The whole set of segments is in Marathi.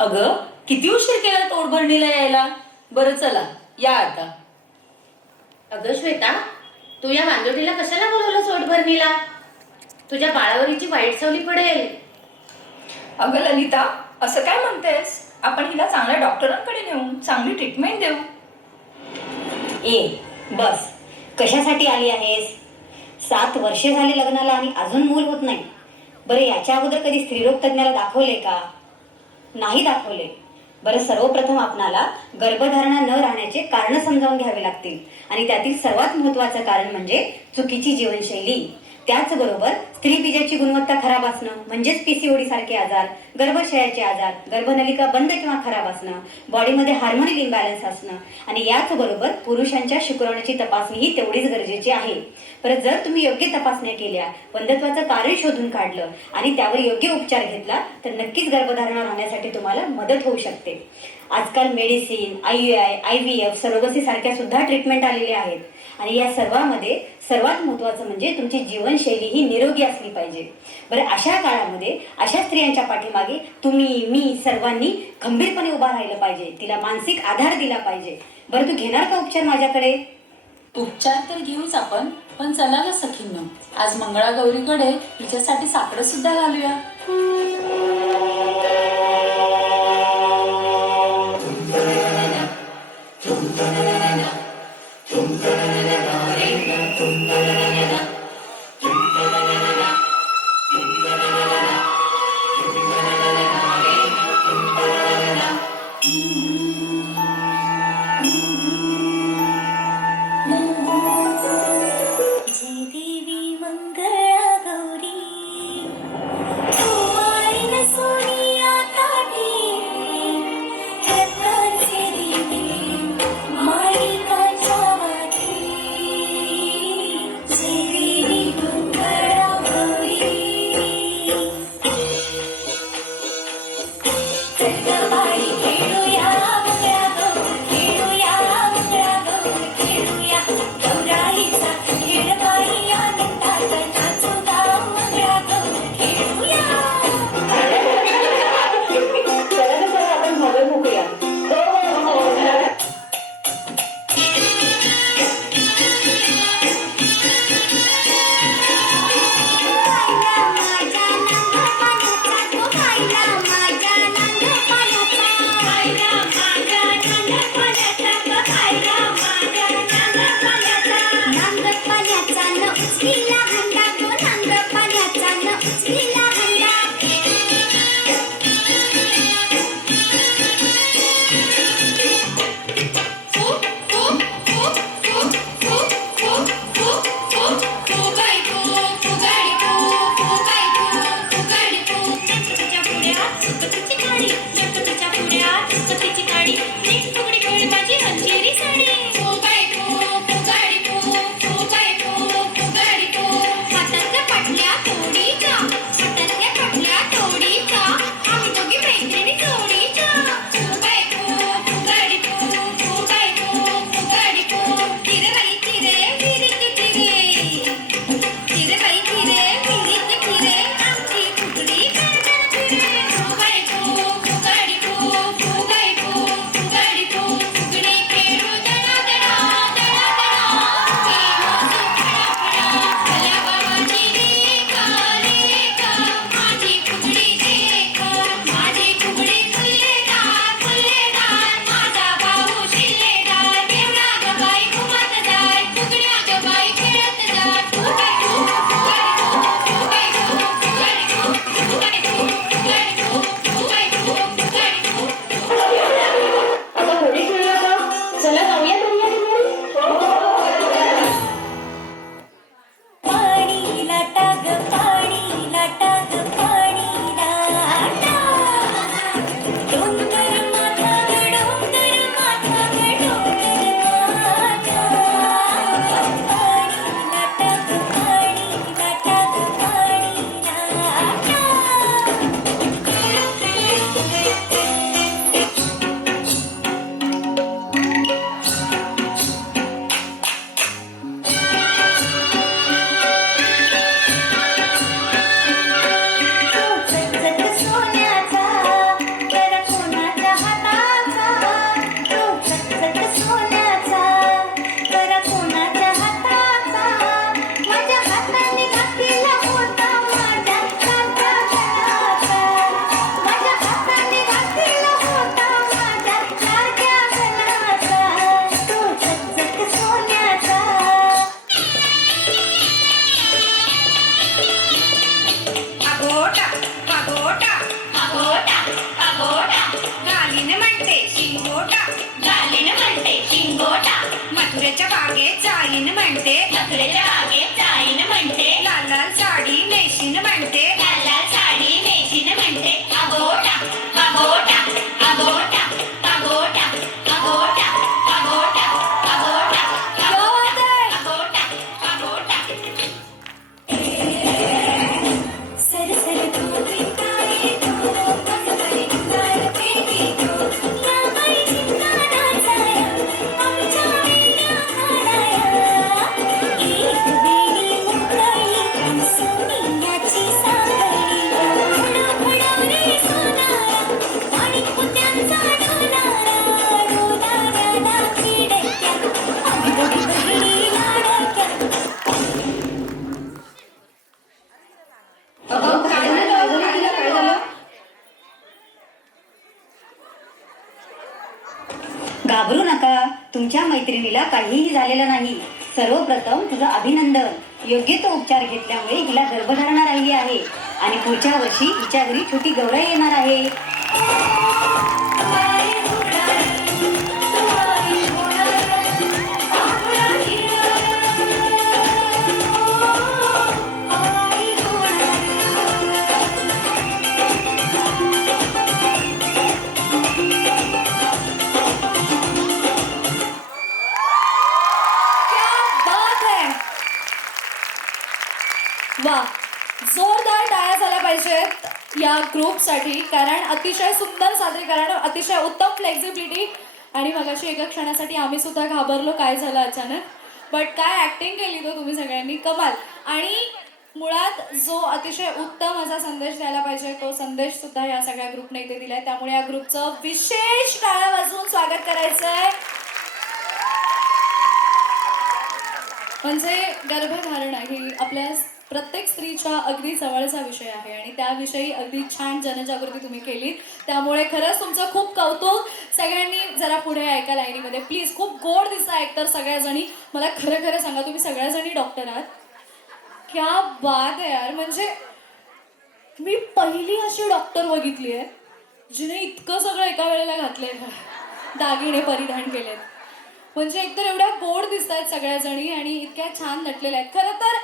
अगं किती उशीर केला तोडभरणीला यायला? बरं चला या आता. अगं श्वेता तू या मांजोटीला कशाला बोलवलं सोडभरणीला तुझ्या बाळावरीची वाईट सवली पडेल. अगं ललिता असं काय म्हणतेस? आपण हिला चांगल्या डॉक्टरांकडे नेऊ चांगली ट्रीटमेंट देऊ. ए बस. कशासाठी आली आहेस? सात वर्षे झाले लग्नाला आणि अजून मूल होत नाही. बरं याच्या अगोदर कधी स्त्रीरोग तज्ञाला दाखवले का? नाही दाखवले. बरं सर्वप्रथम आपणाला गर्भधारणा न राहण्याचे कारण समजावून घ्यावे लागतील. आणि त्यातील सर्वात महत्वाचं कारण म्हणजे चुकीची जीवनशैली. त्याचबरोबर स्त्री बीजाची गुणवत्ता खराब असणं म्हणजेच पीसीओडी सारखे आजार गर्भाशयाचे आजार गर्भनलिका बंद किंवा खराब असणं बॉडीमध्ये हार्मोनिक इम्बॅलन्स असणं आणि याचबरोबर पुरुषांच्या शुक्राणूची तपासणी ही तेवढीच गरजेची आहे. परत जर तुम्ही योग्य तपासण्या केल्या बंधत्वाचं कारण शोधून काढलं आणि त्यावर योग्य उपचार घेतला तर नक्कीच गर्भधारणा राहण्यासाठी तुम्हाला मदत होऊ शकते. आजकाल medicine I U I I V F surrogacy सारख्या सुद्धा ट्रीटमेंट आलेल्या आहेत. आणि या सर्वामध्ये सर्वात महत्त्वाचं म्हणजे तुमची जीवनशैली ही निरोगी असली पाहिजे. बरं अशा काळामध्ये अशा स्त्रियांच्या पाठीमागे तुम्ही मी सर्वांनी खंबीरपणे उभा राहिलं पाहिजे. तिला मानसिक आधार दिला पाहिजे. बरं तू घेणार का उपचार माझ्याकडे? उपचार तर घेऊच आपण पण चला ना सखींना. आज मंगळागौरीकडे तिच्यासाठी साकडं सुद्धा घालूया. म्हणते शिंगोटा. गालीन म्हणते शिंगोटा. मथुरेच्या बागेत जाईन म्हणते. मथुरेच्या बागेत जाईन म्हणते. लाल लाल साडी नेशीन म्हणते. घाबरू नका. तुमच्या मैत्रिणीला काहीही झालेलं नाही. सर्वप्रथम तुझं अभिनंदन. योग्य तो उपचार घेतल्यामुळे हिला गर्भधारणा राहिली आहे. आणि पुढच्या वर्षी हिच्या घरी छोटी गौराई येणार आहे. वा. जोरदार टाळ्या झाल्या पाहिजेत या ग्रुपसाठी कारण अतिशय सुंदर सादरीकरण अतिशय उत्तम फ्लेक्झिबिलिटी आणि मगाशी एका क्षणासाठी आम्ही सुद्धा घाबरलो काय झालं अचानक. बट काय ऍक्टिंग केली तो तुम्ही सगळ्यांनी? कमाल. आणि मुळात जो अतिशय उत्तम असा संदेश द्यायला पाहिजे तो संदेश सुद्धा या सगळ्या ग्रुपने इथे दिलाय. त्यामुळे या ग्रुपचं विशेष टाळ्या वाजवून स्वागत करायचं आहे म्हणजे गर्भधारणा ही आपल्या प्रत्येक स्त्रीच्या अगदी जवळचा विषय आहे आणि त्याविषयी अगदी छान जनजागृती तुम्ही केली. त्यामुळे खरंच तुमचं खूप कौतुक. सगळ्यांनी जरा पुढे ऐका लाईनीमध्ये. प्लीज खूप गोड दिसता एकतर सगळ्याजणी. मला खरं खरं सांगा तुम्ही सगळ्याजणी डॉक्टर आहात? क्या बात आहे यार. म्हणजे मी पहिली अशी डॉक्टर बघितली आहे जिने इतकं सगळं एका वेळेला घातलंय दागिने परिधान केलेत. म्हणजे एकतर एवढ्या गोड दिसत आहेत सगळ्या जणी आणि इतक्या छान नटलेल्या आहेत. खरं तर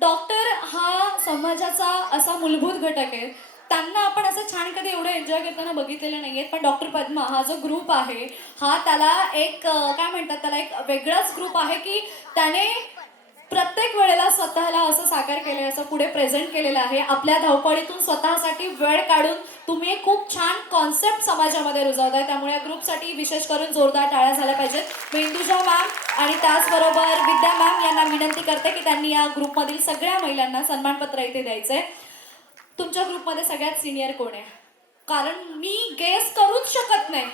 डॉक्टर हा समाजाचा असा मूलभूत घटक आहे. त्यांना आपण असं छान कधी एवढं एन्जॉय करताना बघितलेलं नाही आहेत पण डॉक्टर पद्मा हा जो ग्रुप आहे हा त्याला एक काय म्हणतात त्याला एक वेगळाच ग्रुप आहे की त्याने प्रत्येक वेळेला स्वतःला असं साकार केलंय असं पुढे प्रेझेंट केलेलं आहे. आपल्या धावपळीतून स्वतःसाठी वेळ काढून तुम्ही एक खूप छान कॉन्सेप्ट समाजामध्ये रुजवताय. त्यामुळे या ग्रुपसाठी विशेष करून जोरदार टाळ्या झाल्या पाहिजेत. मेंदुजा मॅम आणि त्याचबरोबर विद्या मॅम यांना विनंती करते की त्यांनी या ग्रुपमधील सगळ्या महिलांना सन्मानपत्र इथे द्यायचंय. तुमच्या ग्रुपमध्ये सगळ्यात सिनियर कोण आहे? कारण मी गेस करूच शकत नाही.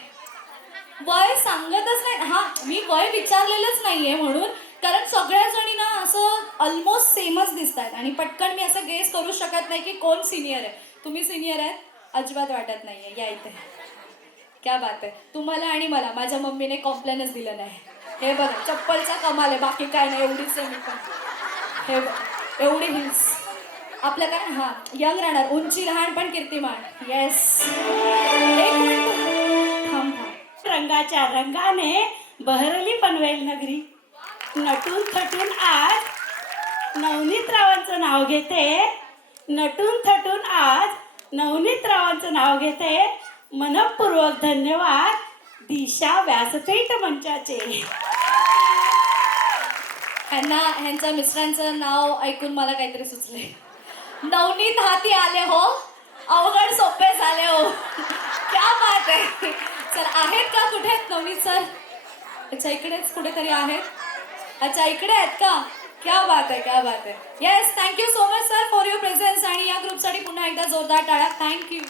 वय सांगतच नाही. हा मी वय विचारलेलंच नाहीये म्हणून. कारण सगळ्या जणी ना असं ऑलमोस्ट सेमच दिसत आहेत आणि पटकन मी असं गेस करू शकत नाही की कोण सिनियर आहे. तुम्ही सिनियर आहेत? अजिबात वाटत नाहीये. या इथे. क्या बात आहे. तुम्हाला आणि मला. माझ्या मम्मीने कॉम्प्लेनच दिलं नाही. हे बघा चप्पलचा कमाल आहे बाकी काय नाही एवढीच आहे मी पण. हे बघ एवढी हिल्स आपलं काय? हां यंग राहणार उंची लहान पण कीर्तिमान. येस एक मिनिट. थांब थांब. रंगाच्या रंगाने बहरली पनवेल नगरी. नटून थटून आज नवनीतरावांचं नाव घेते. नटून थटून आज नवनीतरावांचं नाव घेते. मनपूर्वक धन्यवाद. दिशा व्यासपीठ मंचाचे. ह्यांना ह्यांच्या मिस्टरांचं नाव ऐकून मला काहीतरी सुचले नवनीत हाती आले हो. अवघड सोपे झाले हो. क्या बात आहे. सर आहेत का कुठे? आहेत नवनीत सर? अच्छा इकडेच कुठेतरी आहेत. अच्छा इकडे आहेत का? क्या बात आहे क्या बात आहे. Yes thank you so much sir for your presence आणि या ग्रुपसाठी पुन्हा एकदा जोरदार टाळ्या थँक्यू